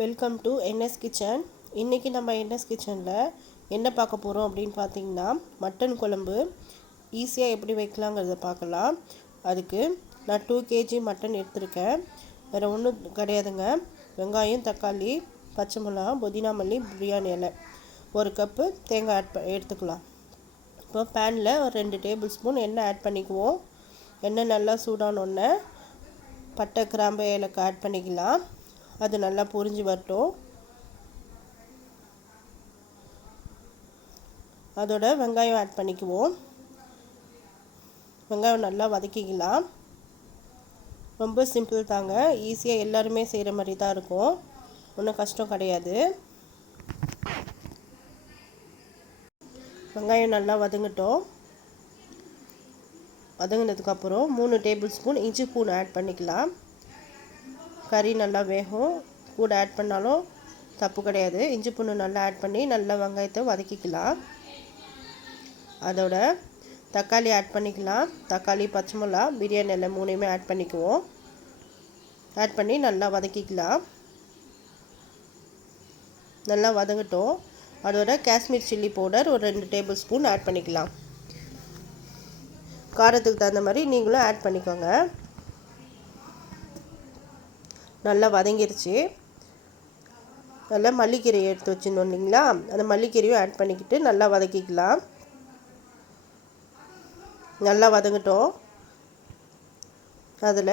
Welcome to NS kitchen. இன்றைக்கி நம்ம NS கிச்சனில் என்ன பார்க்க போகிறோம் அப்படின்னு பார்த்தீங்கன்னா, மட்டன் குழம்பு ஈஸியாக எப்படி வைக்கலாங்கிறத பார்க்கலாம். அதுக்கு நான் 2 kg மட்டன் எடுத்திருக்கேன். வேறு ஒன்றும் கிடையாதுங்க. வெங்காயம், தக்காளி, பச்சை மிளகா, புதினா மல்லி, பிரியாணி இலை, 1 கப்பு தேங்காய் எடுத்துக்கலாம். இப்போ பேனில் ஒரு 2 டேபிள் ஸ்பூன் எண்ணெய் ஆட் பண்ணிக்குவோம். எண்ணெய் நல்லா சூடானோடனே பட்டை, கிராம்பு, ஏலக்காய் ஆட் பண்ணிக்கலாம். அது நல்லா பொரிஞ்சு வரட்டும். அதோட வெங்காயம் ஆட் பண்ணிக்குவோம். வெங்காயம் நல்லா வதக்கிக்கலாம். ரொம்ப சிம்பிள் தாங்க, ஈஸியாக எல்லாருமே செய்கிற மாதிரி தான் இருக்கும், ஒன்றும் கஷ்டம் கிடையாது. வெங்காயம் நல்லா வதங்கட்டும். வதங்கினதுக்கப்புறம் 3 டேபிள் ஸ்பூன் இஞ்சி பூண்டு ஆட் பண்ணிக்கலாம். கறி நல்லா வேகும், கூட ஆட் பண்ணாலும் தப்பு கிடையாது. இஞ்சி பூண்டு நல்லா ஆட் பண்ணி நல்லா வெங்காயத்தை வதக்கிக்கலாம். அதோட தக்காளி ஆட் பண்ணிக்கலாம். தக்காளி, பச்சை மிளகா, பிரியாணி இலை 3மே ஆட் பண்ணிக்குவோம். ஆட் பண்ணி நல்லா வதக்கிக்கலாம். நல்லா வதங்கட்டும். அதோட காஷ்மீர் சில்லி பவுடர் ஒரு 2 டேபிள் ஸ்பூன் ஆட் பண்ணிக்கலாம். காரத்துக்கு தகுந்த மாதிரி நீங்களும் ஆட் பண்ணிக்கோங்க. நல்லா வதங்கிருச்சு. நல்லா மல்லிக்கீரை எடுத்து வச்சுருந்தோம் இல்லைங்களா, அந்த மல்லிக்கீரையும் ஆட் பண்ணிக்கிட்டு நல்லா வதக்கிக்கலாம். நல்லா வதங்கட்டும். அதில்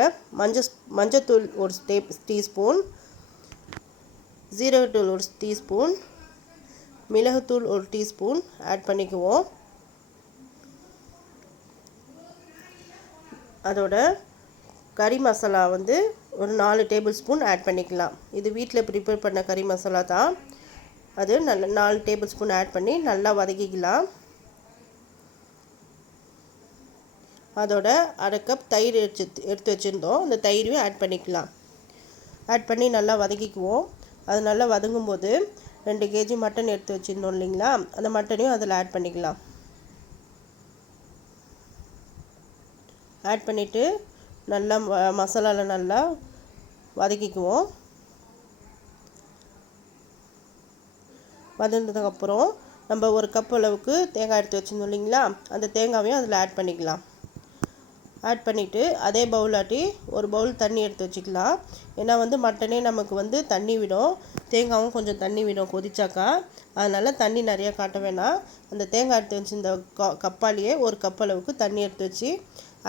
மஞ்சத்தூள் 1 டீஸ்பூன், ஜீரகத்தூள் 1 டீஸ்பூன், மிளகுத்தூள் 1 டீஸ்பூன் ஆட் பண்ணிக்குவோம். அதோட கறி மசாலா ஒரு 4 டேபிள் ஸ்பூன் ஆட் பண்ணிக்கலாம். இது வீட்டில் ப்ரிப்பேர் பண்ண கறி மசாலா தான். அது நல்ல 4 டேபிள் ஸ்பூன் ஆட் பண்ணி நல்லா வதக்கிக்கலாம். அதோட 1/2 கப் தயிர் எடுத்து வச்சுருந்தோம், அந்த தயிரையும் ஆட் பண்ணிக்கலாம். ஆட் பண்ணி நல்லா வதக்கிக்குவோம். அது நல்லா வதங்கும்போது 2 kg மட்டன் எடுத்து வச்சுருந்தோம் இல்லைங்களா, அந்த மட்டனையும் அதில் ஆட் பண்ணிக்கலாம். ஆட் பண்ணிவிட்டு நல்லா மசாலாவில் நல்லா வதக்கிக்குவோம். வதங்கினதுக்கப்புறம் நம்ம 1 கப் அளவுக்கு தேங்காய் எடுத்து வச்சுருந்தோம் இல்லைங்களா, அந்த தேங்காவையும் அதில் ஆட் பண்ணிக்கலாம். ஆட் பண்ணிவிட்டு அதே பவுலாட்டி ஒரு பவுல் தண்ணி எடுத்து வச்சுக்கலாம். ஏன்னா மட்டனே நமக்கு தண்ணி விடும், தேங்காயும் கொஞ்சம் தண்ணி விடும் கொதிச்சாக்கா. அதனால் தண்ணி நிறையா காட்ட வேணாம். அந்த தேங்காய் எடுத்து வச்சுருந்த கப்பாலேயே 1 கப் அளவுக்கு தண்ணி எடுத்து வச்சு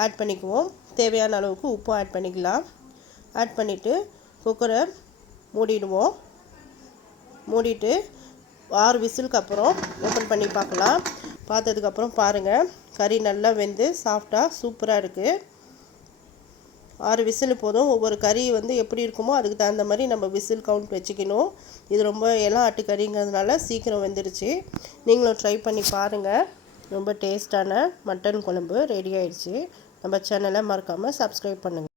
ஆட் பண்ணிக்குவோம். தேவையான அளவுக்கு உப்பும் ஆட் பண்ணிக்கலாம். ஆட் பண்ணிவிட்டு குக்கரை மூடிடுவோம். மூடிட்டு 6 விசிலுக்கு அப்புறம் ஓப்பன் பண்ணி பார்க்கலாம். பார்த்ததுக்கப்புறம் பாருங்கள், கறி நல்லா வெந்து சாஃப்டாக சூப்பராக இருக்குது. 6 விசில் போதும். ஒவ்வொரு கறி எப்படி இருக்குமோ அதுக்கு தகுந்த மாதிரி நம்ம விசில் கவுண்ட் வச்சுக்கணும். இது ரொம்ப இளம் ஆட்டு கறிங்கிறதுனால சீக்கிரம் வெந்துருச்சு. நீங்களும் ட்ரை பண்ணி பாருங்கள். ரொம்ப டேஸ்டான மட்டன் குழம்பு ரெடி ஆயிடுச்சு. நம்ம சேனலை மறக்காமல் சப்ஸ்கிரைப் பண்ணுங்கள்.